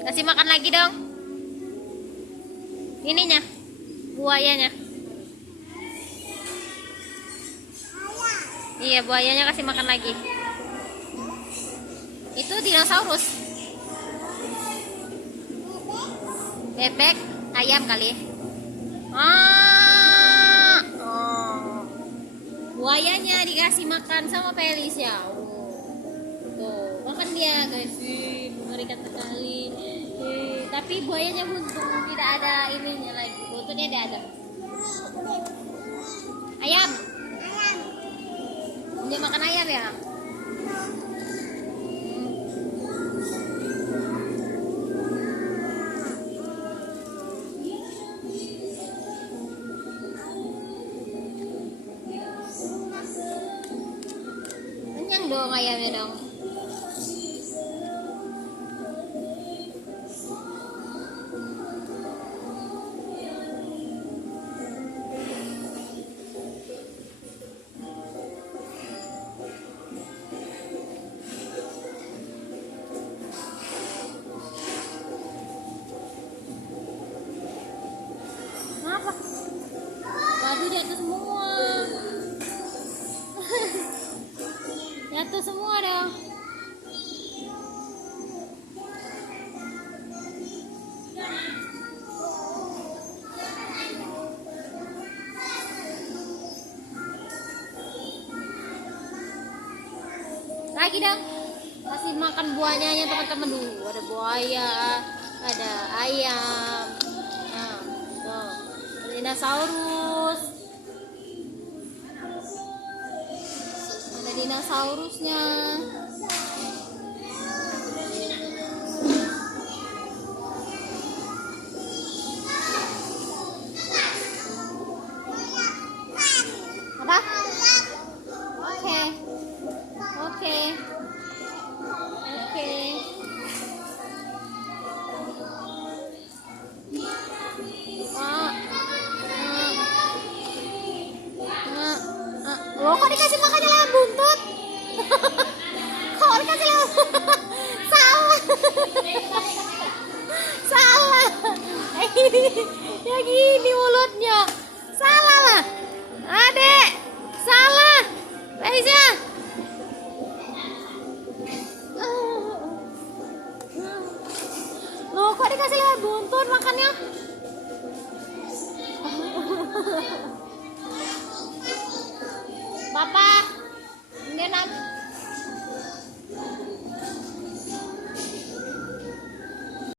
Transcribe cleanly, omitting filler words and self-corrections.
Kasih makan lagi dong. Ininya, buayanya. Iya, buayanya kasih makan lagi. Itu dinosaurus. Bebek, ayam kali. Oh. Buayanya dikasih makan sama Felicia. Tuh, makan dia guys. Mengerikan sekali. Tapi buayanya buntung, tidak ada ininya lagi. Buntutnya tidak ada. Ayam. Dia makan ayam ya? Kenyang dong ayamnya dong. Apa? Waduh, jatuh semua. Jatuh semua dong. Lagi dong. Kasih makan buahnya teman-teman dulu. Ada buaya, ada ayam. Nah, tuh. Dinosaurus. Ada dinosaurusnya. Apa? Oke. Oke. Oke. Loh, kok dikasih makannya lewat buntut? Kok dikasih lewat? Salah. Salah. Ya gini mulutnya. Salah lah. Adek. Salah. Aisyah. Loh, kok dikasih lewat buntut makannya? Papa.